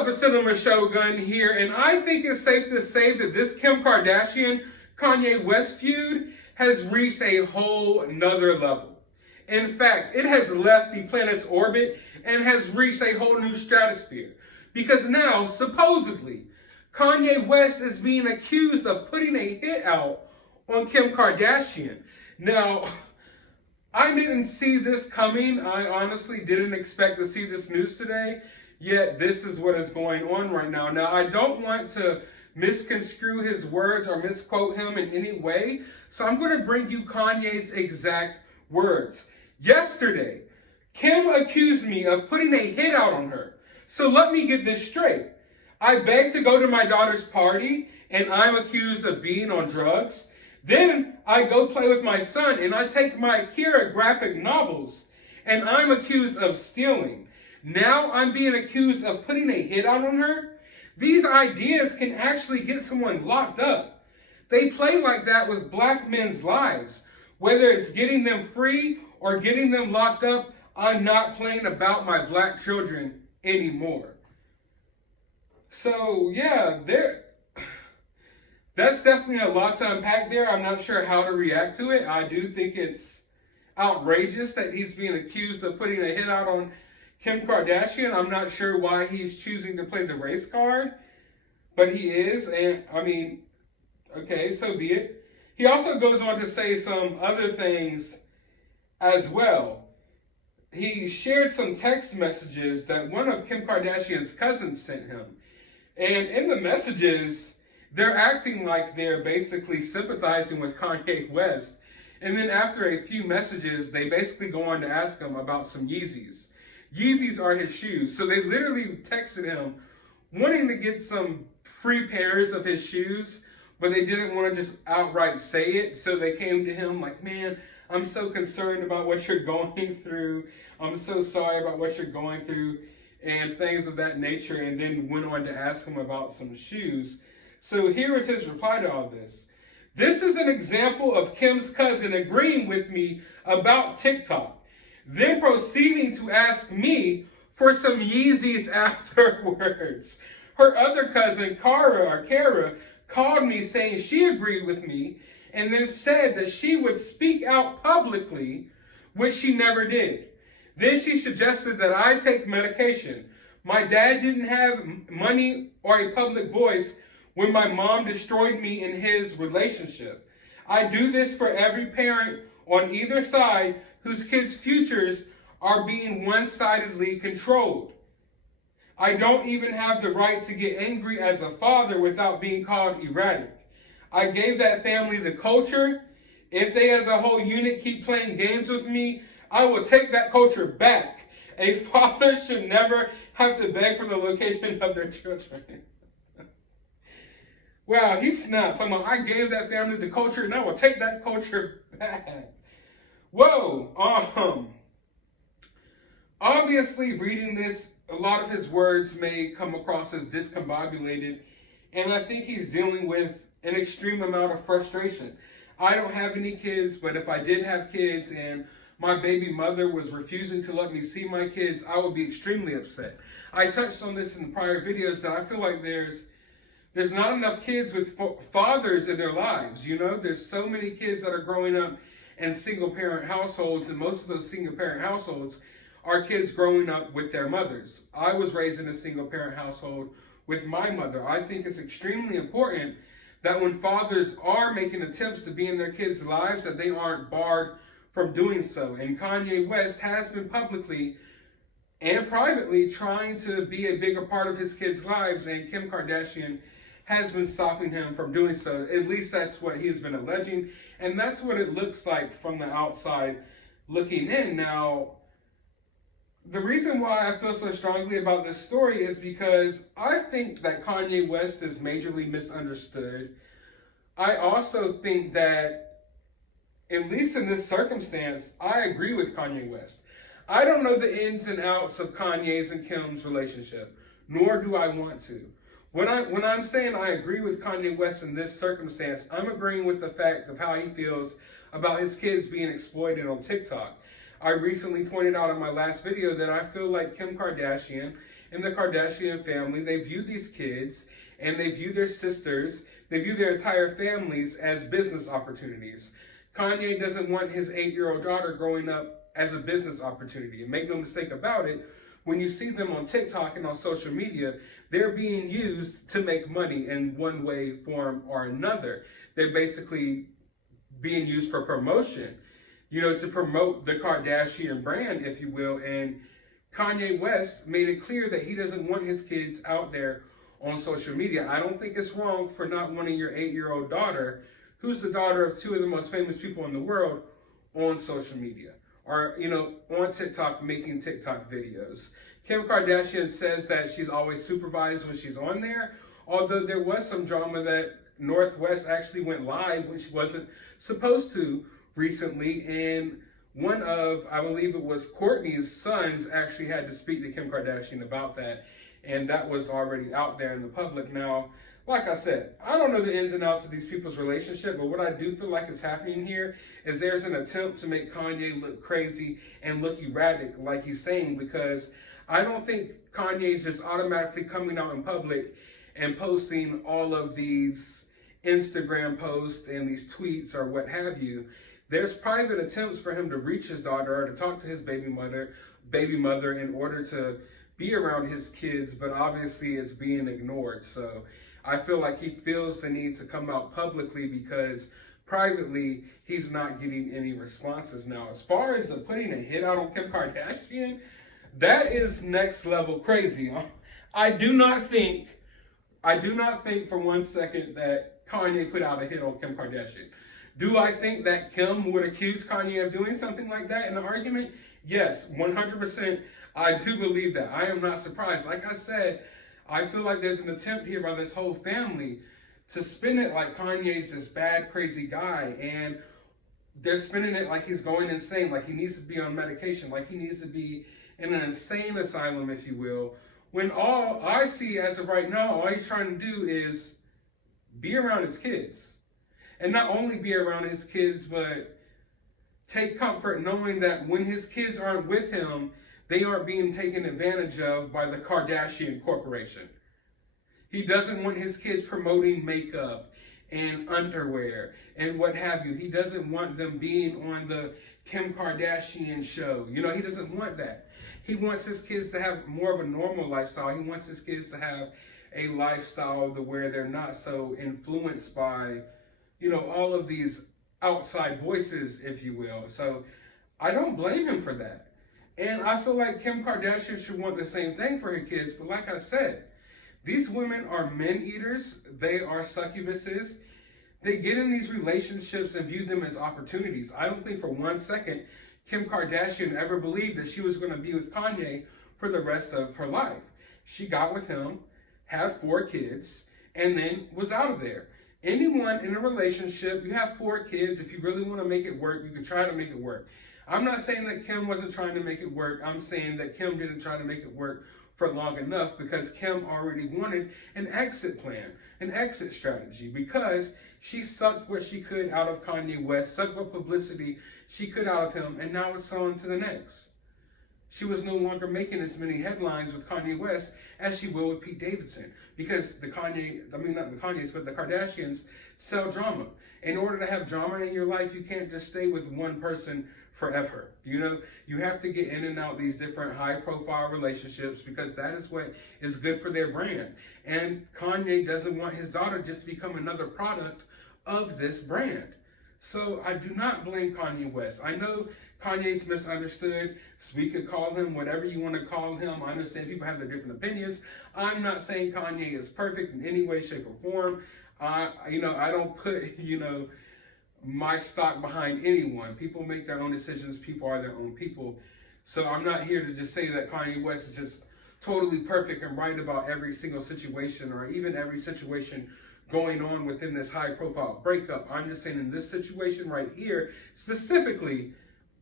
up, a Cinema Shogun here, and I think it's safe to say that this Kim Kardashian, Kanye West feud has reached a whole nother level. In fact, it has left the planet's orbit and has reached a whole new stratosphere. Because now, supposedly, Kanye West is being accused of putting a hit out on Kim Kardashian. Now, I didn't see this coming. I honestly didn't expect to see this news today. Yet this is what is going on right now. Now, I don't want to misconstrue his words or misquote him in any way. So I'm going to bring you Kanye's exact words. Yesterday, Kim accused me of putting a hit out on her. So let me get this straight. I begged to go to my daughter's party and I'm accused of being on drugs. Then I go play with my son and I take my Kira graphic novels and I'm accused of stealing. Now I'm being accused of putting a hit out on her? These ideas can actually get someone locked up. They play like that with black men's lives. Whether it's getting them free or getting them locked up, I'm not playing about my black children anymore. So yeah, that's definitely a lot to unpack there. I'm not sure how to react to it. I do think it's outrageous that he's being accused of putting a hit out on Kim Kardashian. I'm not sure why he's choosing to play the race card, but he is, and I mean, okay, so be it. He also goes on to say some other things as well. He shared some text messages that one of Kim Kardashian's cousins sent him. And in the messages, they're acting like they're basically sympathizing with Kanye West. And then after a few messages, they basically go on to ask him about some Yeezys. Yeezys are his shoes. So they literally texted him wanting to get some free pairs of his shoes, but they didn't want to just outright say it. So they came to him like, man, I'm so concerned about what you're going through. I'm so sorry about what you're going through and things of that nature. And then went on to ask him about some shoes. So here is his reply to all this. This is an example of Kim's cousin agreeing with me about TikTok, then proceeding to ask me for some Yeezys afterwards. Her other cousin, Kara, called me saying she agreed with me and then said that she would speak out publicly, which she never did. Then she suggested that I take medication. My dad didn't have money or a public voice when my mom destroyed me in his relationship. I do this for every parent on either side whose kids' futures are being one-sidedly controlled. I don't even have the right to get angry as a father without being called erratic. I gave that family the culture. If they as a whole unit keep playing games with me, I will take that culture back. A father should never have to beg for the location of their children. Wow, he snapped. I gave that family the culture and I will take that culture back. Whoa. Obviously, reading this, a lot of his words may come across as discombobulated, and I think he's dealing with an extreme amount of frustration. I don't have any kids, but if I did have kids and my baby mother was refusing to let me see my kids, I would be extremely upset. I touched on this in prior videos that I feel like there's not enough kids with fathers in their lives. You know, there's so many kids that are growing up in single parent households, and most of those single parent households are kids growing up with their mothers. I was raised in a single parent household with my mother. I think it's extremely important that when fathers are making attempts to be in their kids' lives, that they aren't barred from doing so. And Kanye West has been publicly and privately trying to be a bigger part of his kids' lives, and Kim Kardashian has been stopping him from doing so. At least that's what he's been alleging, and that's what it looks like from the outside looking in. Now, the reason why I feel so strongly about this story is because I think that Kanye West is majorly misunderstood. I also think that, at least in this circumstance, I agree with Kanye West. I don't know the ins and outs of Kanye's and Kim's relationship, nor do I want to. When I'm saying I agree with Kanye West in this circumstance, I'm agreeing with the fact of how he feels about his kids being exploited on TikTok. I recently pointed out in my last video that I feel like Kim Kardashian in the Kardashian family, they view these kids and they view their sisters, they view their entire families as business opportunities. Kanye doesn't want his 8-year-old daughter growing up as a business opportunity. And make no mistake about it, when you see them on TikTok and on social media, they're being used to make money in one way, form, or another. They're basically being used for promotion, to promote the Kardashian brand, if you will. And Kanye West made it clear that he doesn't want his kids out there on social media. I don't think it's wrong for not wanting your 8-year-old daughter, who's the daughter of two of the most famous people in the world, on social media, or, on TikTok, making TikTok videos. Kim Kardashian says that she's always supervised when she's on there, although there was some drama that North West actually went live when she wasn't supposed to recently, and one of, I believe it was Kourtney's sons, actually had to speak to Kim Kardashian about that, and that was already out there in the public. Now, like I said, I don't know the ins and outs of these people's relationship, but what I do feel like is happening here is there's an attempt to make Kanye look crazy and look erratic, like he's saying, because I don't think Kanye's just automatically coming out in public and posting all of these Instagram posts and these tweets or what have you. There's private attempts for him to reach his daughter or to talk to his baby mother in order to be around his kids, but obviously it's being ignored. So I feel like he feels the need to come out publicly because privately he's not getting any responses. Now, as far as putting a hit out on Kim Kardashian, that is next level crazy. I do not think for 1 second that Kanye put out a hit on Kim Kardashian. Do I think that Kim would accuse Kanye of doing something like that in an argument? Yes, 100%. I do believe that. I am not surprised. Like I said, I feel like there's an attempt here by this whole family to spin it like Kanye's this bad, crazy guy. And they're spinning it like he's going insane, like he needs to be on medication, like he needs to be in an insane asylum, if you will. When all I see as of right now, all he's trying to do is be around his kids. And not only be around his kids, but take comfort knowing that when his kids aren't with him, they aren't being taken advantage of by the Kardashian Corporation. He doesn't want his kids promoting makeup and underwear and what have you. He doesn't want them being on the Kim Kardashian show. He doesn't want that. He wants his kids to have more of a normal lifestyle. He wants his kids to have a lifestyle where they're not so influenced by, all of these outside voices, if you will. So I don't blame him for that. And I feel like Kim Kardashian should want the same thing for her kids. But like I said, these women are men eaters. They are succubuses. They get in these relationships and view them as opportunities. I don't think for 1 second Kim Kardashian ever believed that she was going to be with Kanye for the rest of her life. She got with him, had 4 kids, and then was out of there. Anyone in a relationship, you have 4 kids, if you really want to make it work, you can try to make it work. I'm not saying that Kim wasn't trying to make it work. I'm saying that Kim didn't try to make it work for long enough because Kim already wanted an exit plan, an exit strategy, because she sucked what she could out of Kanye West, sucked what publicity she could out of him, and now it's on to the next. She was no longer making as many headlines with Kanye West as she will with Pete Davidson, because the Kardashians sell drama. In order to have drama in your life, you can't just stay with one person forever. You have to get in and out these different high-profile relationships because that is what is good for their brand. And Kanye doesn't want his daughter just to become another product of this brand. So I do not blame Kanye West. I know Kanye's misunderstood. So we could call him whatever you want to call him. I understand people have their different opinions. I'm not saying Kanye is perfect in any way, shape, or form. I don't put, my stock behind anyone. People make their own decisions. People are their own people. So I'm not here to just say that Kanye West is just totally perfect and right about every single situation or even every situation going on within this high-profile breakup. I'm just saying in this situation right here, specifically,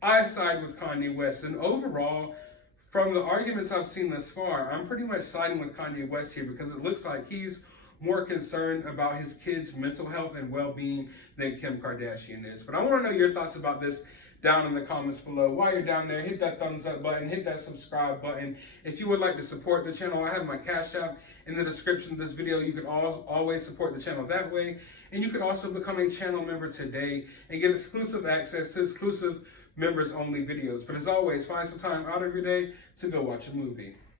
I side with Kanye West. And overall, from the arguments I've seen thus far, I'm pretty much siding with Kanye West here because it looks like he's more concerned about his kids' mental health and well-being than Kim Kardashian is. But I want to know your thoughts about this down in the comments below. While you're down there, hit that thumbs up button, hit that subscribe button. If you would like to support the channel, I have my Cash App in the description of this video. You can always support the channel that way. And you can also become a channel member today and get exclusive access to exclusive members only videos. But as always, find some time out of your day to go watch a movie.